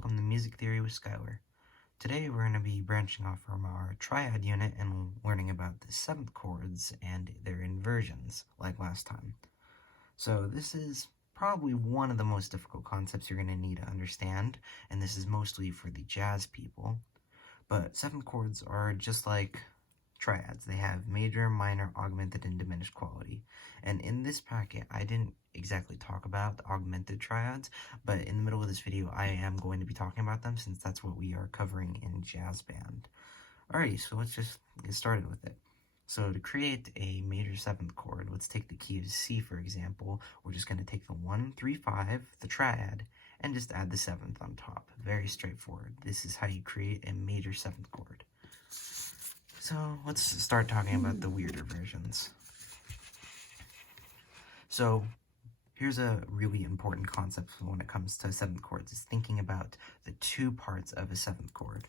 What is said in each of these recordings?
welcome to Music Theory with Skylar. Today we're going to be branching off from our triad unit and learning about the seventh chords and their inversions, like last time. So this is probably one of the most difficult concepts you're going to need to understand, and this is mostly for the jazz people. But seventh chords are just like triads. They have major, minor, augmented, and diminished quality. And in this packet, I didn't exactly talk about the augmented triads, but in the middle of this video, I am going to be talking about them since that's what we are covering in jazz band. Alrighty, so let's just get started with it. So to create a major seventh chord, let's take the key of C, for example. We're just going to take the 1, 3, 5, the triad, and just add the seventh on top. Very straightforward. This is how you create a major seventh chord. So let's start talking about the weirder versions. So here's a really important concept when it comes to seventh chords, is thinking about the two parts of a seventh chord,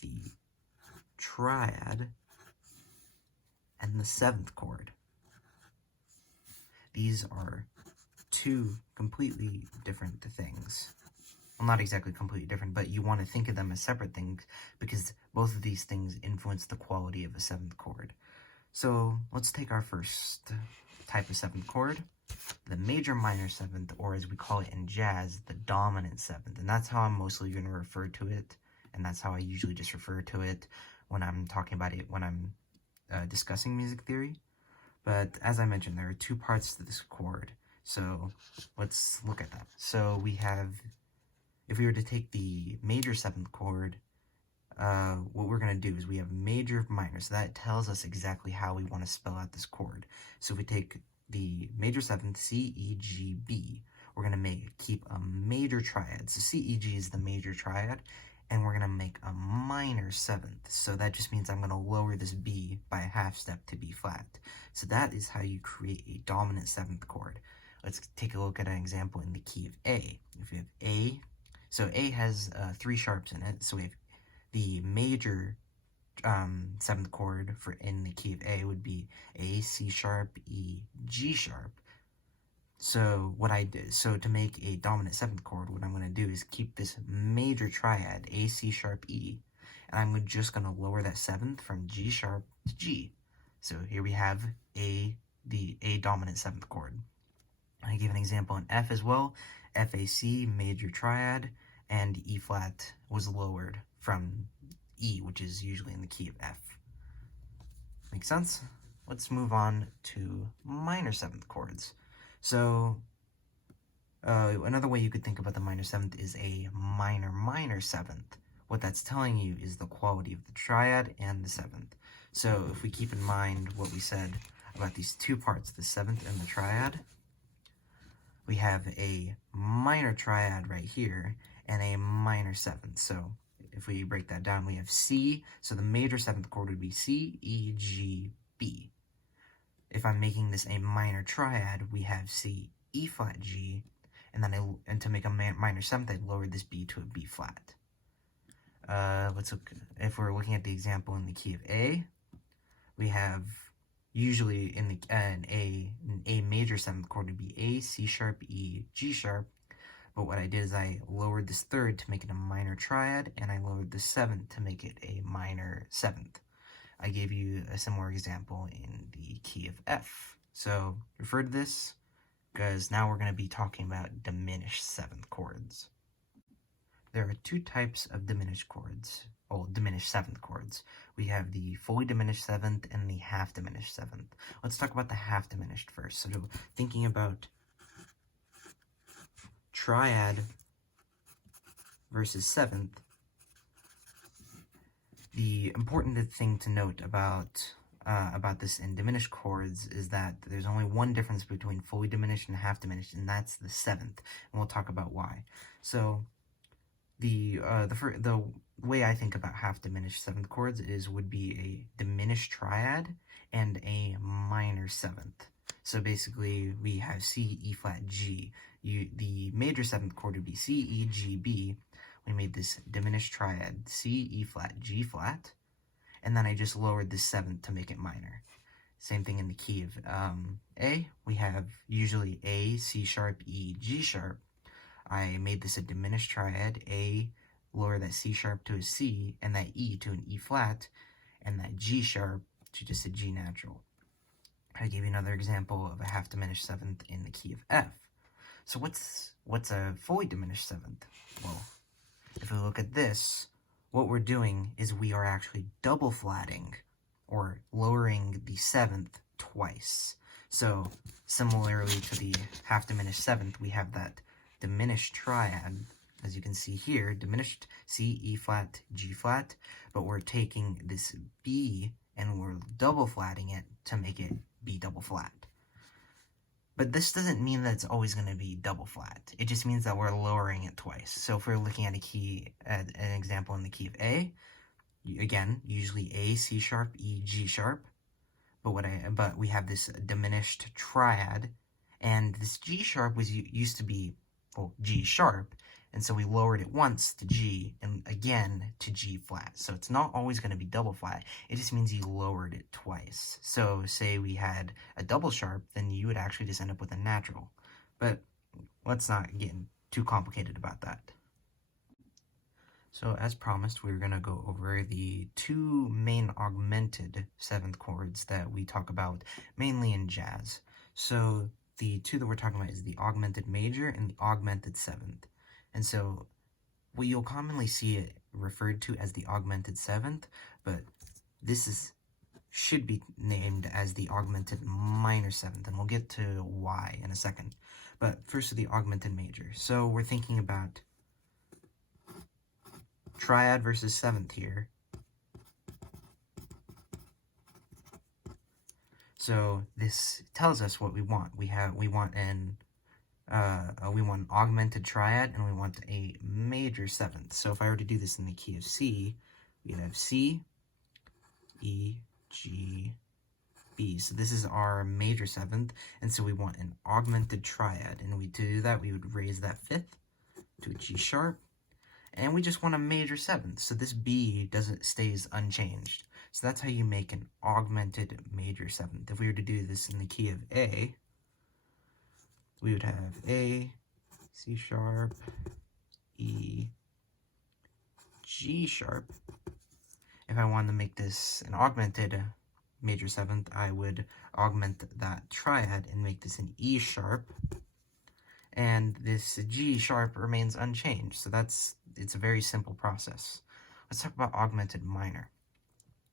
the triad and the seventh chord. These are two completely different things. Well, not exactly completely different, but you want to think of them as separate things because both of these things influence the quality of a seventh chord. So let's take our first type of seventh chord, the major minor seventh, or as we call it in jazz, the dominant seventh. And that's how I'm mostly going to refer to it, and that's how I usually just refer to it when I'm talking about it, when I'm discussing music theory. But as I mentioned, there are two parts to this chord. So let's look at that. So we have, if we were to take the major seventh chord, what we're going to do is we have major minor, so that tells us exactly how we want to spell out this chord. So if we take the major seventh, C, E, G, B, we're going to keep a major triad. So C, E, G is the major triad, and we're going to make a minor seventh. So that just means I'm going to lower this B by a half step to B flat. So that is how you create a dominant seventh chord. Let's take a look at an example in the key of A. If we have A, so A has 3 sharps in it, so we have the major seventh chord for in the key of A would be A, C sharp, E, G sharp. So what I did, so to make a dominant seventh chord, what I'm going to do is keep this major triad, A, C sharp, E, and I'm just going to lower that seventh from G sharp to G. So here we have the A dominant seventh chord. I give an example in F as well. F, A, C, major triad, and E flat was lowered from E, which is usually in the key of F. Make sense? Let's move on to minor seventh chords. So another way you could think about the minor seventh is a minor minor seventh. What that's telling you is the quality of the triad and the seventh. So if we keep in mind what we said about these two parts, the seventh and the triad, we have a minor triad right here and a minor seventh. So if we break that down, we have C, so the major seventh chord would be C, E, G, B. If I'm making this a minor triad, we have C, E flat, G, and then and to make a minor seventh, I lowered this B to a B flat. Let's look, if we're looking at the example in the key of A, we have usually in the an A major seventh chord would be A, C sharp, E, G sharp. But what I did is I lowered this third to make it a minor triad, and I lowered the seventh to make it a minor seventh. I gave you a similar example in the key of F. So refer to this, because now we're going to be talking about diminished seventh chords. There are two types of diminished chords, diminished seventh chords. We have the fully diminished seventh and the half diminished seventh. Let's talk about the half diminished first. So thinking about triad versus seventh, the important thing to note about this in diminished chords is that there's only one difference between fully diminished and half diminished, and that's the seventh, and we'll talk about why. So the way I think about half diminished seventh chords would be a diminished triad and a minor seventh. So basically, we have C, E flat, G. The major seventh chord would be C, E, G, B. We made this diminished triad, C, E flat, G flat, and then I just lowered the seventh to make it minor. Same thing in the key of A. We have usually A, C sharp, E, G sharp. I made this a diminished triad, A, lower that C sharp to a C, and that E to an E flat, and that G sharp to just a G natural. I gave you another example of a half diminished seventh in the key of F. So what's a fully diminished seventh? Well, if we look at this, what we're doing is we are actually double flatting, or lowering the seventh twice. So similarly to the half diminished seventh, we have that diminished triad, as you can see here, diminished C, E flat, G flat, but we're taking this B and we're double flatting it to make it B double flat. But this doesn't mean that it's always going to be double flat. It just means that we're lowering it twice. So if we're looking at an example in the key of A, again, usually A, C sharp, E, G sharp, but we have this diminished triad, and this G sharp used to be, well, G sharp, and so we lowered it once to G, and again to G flat. So it's not always going to be double flat. It just means you lowered it twice. So say we had a double sharp, then you would actually just end up with a natural. But let's not get too complicated about that. So as promised, we're going to go over the two main augmented seventh chords that we talk about mainly in jazz. So the two that we're talking about is the augmented major and the augmented seventh. And so what you'll commonly see it referred to as the augmented seventh, but this should be named as the augmented minor seventh, and we'll get to why in a second. But first, the augmented major. So we're thinking about triad versus seventh here. So this tells us what we want. We want an augmented triad, and we want a major seventh. So if I were to do this in the key of C, we have C, E, G, B. So this is our major seventh, and so we want an augmented triad. And to do that, we would raise that fifth to a G sharp, and we just want a major seventh. So this B stays unchanged. So that's how you make an augmented major seventh. If we were to do this in the key of A, we would have A, C sharp, E, G sharp. If I wanted to make this an augmented major seventh, I would augment that triad and make this an E sharp, and this G sharp remains unchanged. So it's a very simple process. Let's talk about augmented minor.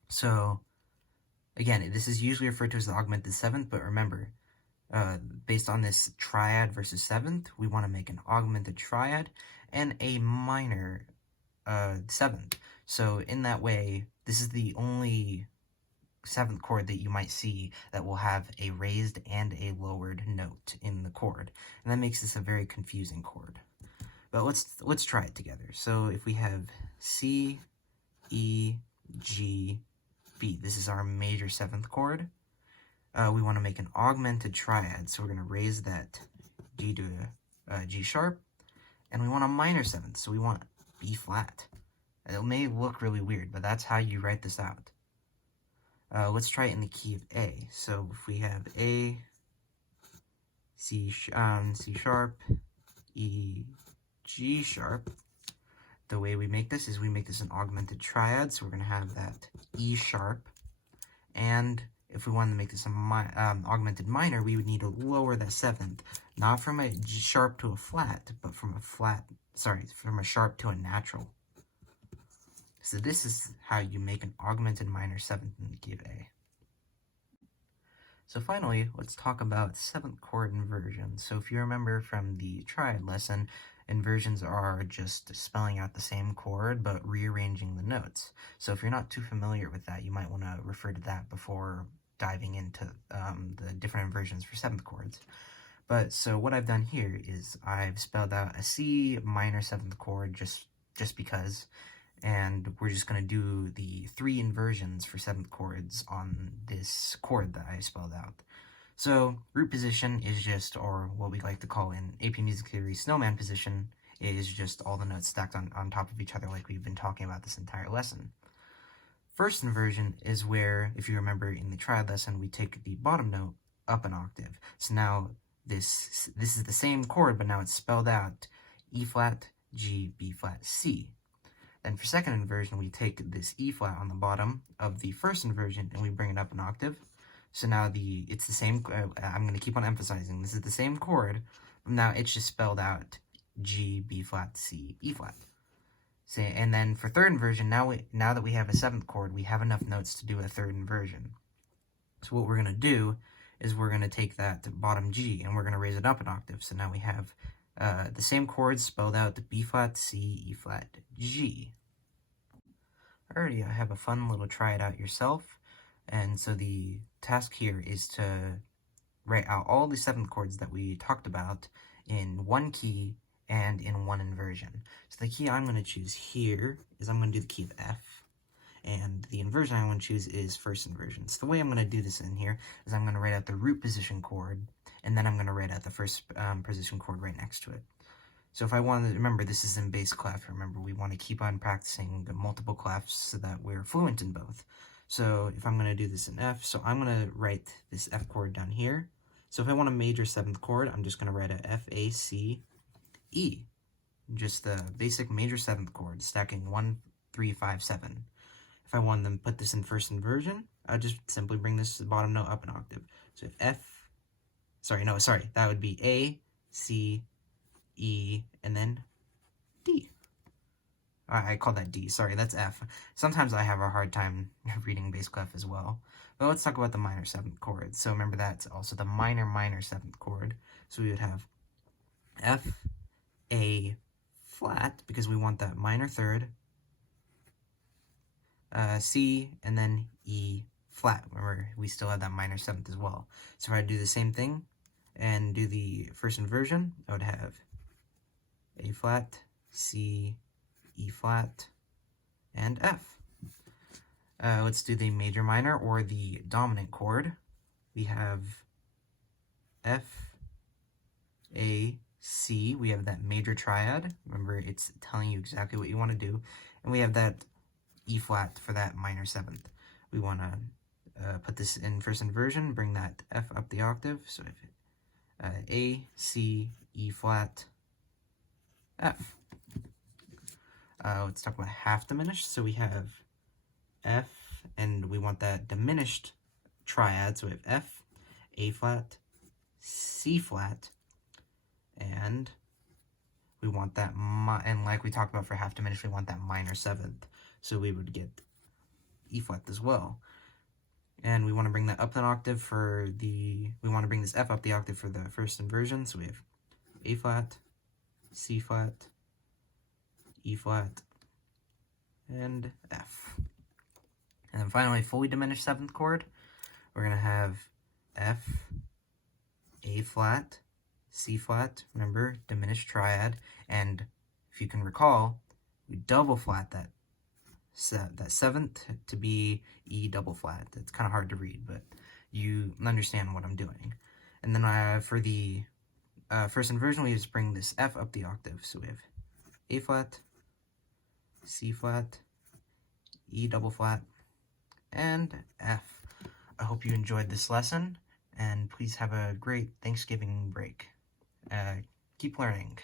So again, this is usually referred to as the augmented seventh, but remember, based on this triad versus seventh, we want to make an augmented triad and a minor seventh. So in that way, this is the only seventh chord that you might see that will have a raised and a lowered note in the chord, and that makes this a very confusing chord. But let's try it together. So if we have C, E, G, B, this is our major seventh chord. We want to make an augmented triad, so we're going to raise that G to a G sharp, and we want a minor seventh, so we want B flat. It may look really weird, but that's how you write this out. Let's try it in the key of A. So if we have A, C sharp, E, G sharp, the way we make this is we make this an augmented triad, so we're going to have that E sharp, and if we wanted to make this an augmented minor, we would need to lower that seventh, not from a G sharp to a flat, but from a sharp to a natural. So this is how you make an augmented minor seventh in the key of A. So finally, let's talk about seventh chord inversions. So if you remember from the triad lesson, inversions are just spelling out the same chord, but rearranging the notes. So if you're not too familiar with that, you might want to refer to that before diving into the different inversions for seventh chords. But so what I've done here is I've spelled out a C minor seventh chord just because, and we're just going to do the 3 inversions for seventh chords on this chord that I spelled out. So root position is just, or what we like to call in AP Music Theory, snowman position, is just all the notes stacked on top of each other like we've been talking about this entire lesson. First inversion is where, if you remember in the triad lesson, we take the bottom note up an octave. So now this is the same chord, but now it's spelled out E flat, G, B flat, C. Then for second inversion, we take this E flat on the bottom of the first inversion and we bring it up an octave. So now it's the same, I'm going to keep on emphasizing, this is the same chord, but now it's just spelled out G, B flat, C, E flat. So, and then for third inversion, now that we have a seventh chord, we have enough notes to do a third inversion. So what we're going to do is we're going to take that bottom G and we're going to raise it up an octave. So now we have the same chords spelled out, B flat, C, E flat, G. Alrighty, I have a fun little try it out yourself. And so the task here is to write out all the seventh chords that we talked about in one key and in one inversion. So the key I'm going to choose here is I'm going to do the key of F. And the inversion I want to choose is first inversion. So the way I'm going to do this in here is I'm going to write out the root position chord, and then I'm going to write out the first position chord right next to it. So if I want to, remember this is in bass clef, remember we want to keep on practicing the multiple clefs so that we're fluent in both. So if I'm going to do this in F, so I'm going to write this F chord down here. So if I want a major seventh chord, I'm just going to write a F, A, C, E. Just the basic major seventh chord, stacking 1, 3, 5, 7. If I want them to put this in first inversion, I'll just simply bring this bottom note up an octave. So if that would be A, C, E, and then D. I call that D, sorry, that's F. Sometimes I have a hard time reading bass clef as well. But let's talk about the minor seventh chord. So remember that's also the minor seventh chord. So we would have F, A, flat, because we want that minor third, C, and then E, flat. Remember, we still have that minor seventh as well. So if I do the same thing and do the first inversion, I would have A flat, C, E flat, and F. Let's do the major minor or the dominant chord. We have F, A, C. We have that major triad. Remember, it's telling you exactly what you want to do. And we have that E flat for that minor seventh. We want to put this in first inversion, bring that F up the octave. So if A, C, E flat, F. Let's talk about half diminished. So we have F, and we want that diminished triad. So we have F, A flat, C flat, and we want that, and like we talked about for half diminished, we want that minor seventh. So we would get E flat as well. And we want to bring that up an octave for we want to bring this F up the octave for the first inversion. So we have A flat, C flat, E flat, and F. And then finally, fully diminished seventh chord, we're going to have F, A flat, C flat, remember, diminished triad, and if you can recall, we double flat that seventh to be E double flat. It's kind of hard to read, but you understand what I'm doing. And then for the first inversion, we just bring this F up the octave. So we have A flat, C flat, E double flat, and F. I hope you enjoyed this lesson, and please have a great Thanksgiving break. Keep learning.